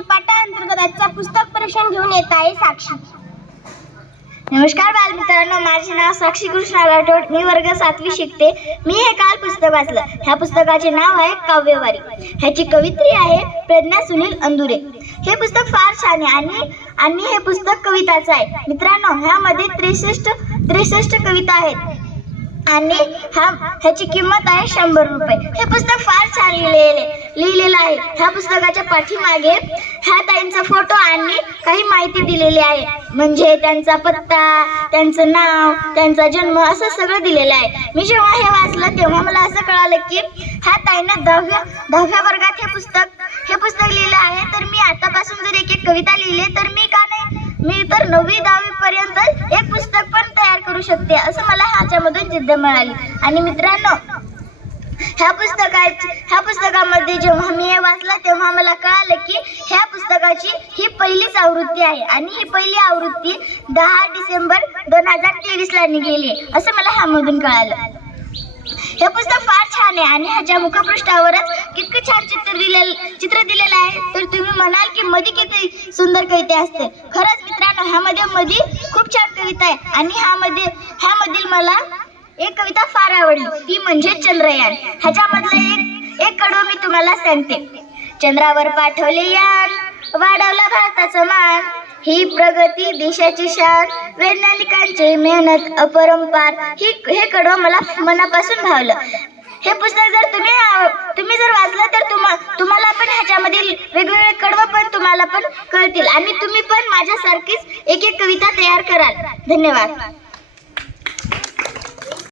साक्षी पाठांतर्गत आजचा पुस्तक परीक्षण घेऊन येत आहे साक्षी. नमस्कार बालमित्रांनो माझे नाव साक्षी कृष्णा राठोड. मी वर्ग सातवी शिकते. मी हे काल पुस्तक वाचलं. ह्या पुस्तकाचे नाव आहे काव्यवारी. ह्याची कवित्री आहे प्रज्ञा सुनील अंदुरे. हे पुस्तक फार छान आहे आणि आणि हे पुस्तक कविताचं आहे. मित्रांनो ह्यामध्ये त्रेसष्ट त्रेसष्ट कविता आहेत. आणि हा ह्याची किंमत आहे शंभर रुपये. हे पुस्तक फार छान लिहिलेले लिहिलेलं आहे. ह्या पुस्तकाच्या पाठीमागे ह्या ताईंचा फोटो आणि काही माहिती दिलेली आहे. म्हणजे त्यांचा पत्ता त्यांचं नाव त्यांचा जन्म असं सगळं दिलेलं आहे. मी जेव्हा हे वाचलं तेव्हा मला असं कळालं की ह्या ताईनं दहाव्या दहाव्या वर्गात हे पुस्तक हे पुस्तक लिहिलं आहे. तर मी आतापासून जर एक एक कविता लिहिली तर मी का नाही? मी तर नववी दहावी पर्यंत एक पुस्तक पण तयार करू शकते असं मला ह्याच्यामधून जिद्द मिळाली. आणि मित्रांनो ह्या पुस्तकाची ह्या पुस्तकामध्ये जेव्हा मी हे वाचलं तेव्हा मला कळालं की ह्या पुस्तकाची ही पहिलीच आवृत्ती आहे. आणि ही पहिली आवृत्ती दहा डिसेंबर दोन हजार तेवीसला निघाली. असं मला ह्यामधून कळालं. हे पुस्तक फार छान आहे आणि ह्याच्या मुखपृष्ठावरच कितकं छान चित्र दिलेलं चित्र दिलेलं आहे. तर तुम्ही म्हणाल की मध्ये किती सुंदर कविता असते खरंच मित्रांनो ह्यामध्ये मध्ये खूप छान कविता आहे. आणि ह्यामध्ये ह्यामधील मला एक कविता फार आवडली. ती म्हणजे चंद्रयान. ह्याच्यामधलं एक एक कडवं मी तुम्हाला सांगते. चंद्रावर पाठवले यान वाढवला भारताचा मान. ही प्रगती देशाची शान. वैज्ञानिकांची मेहनत अपरंपार. ही हे कडवं मला मनापासून भावलं. हे पुस्तक जर तुम्ही तुम्ही जर वाचलं तर तुम्हा तुम्हाला पण ह्याच्यामधील वेगवेगळे कडवं पण तुम्हाला पण कळतील. आणि तुम्ही पण माझ्यासारखीच एक एक कविता तयार कराल. धन्यवाद.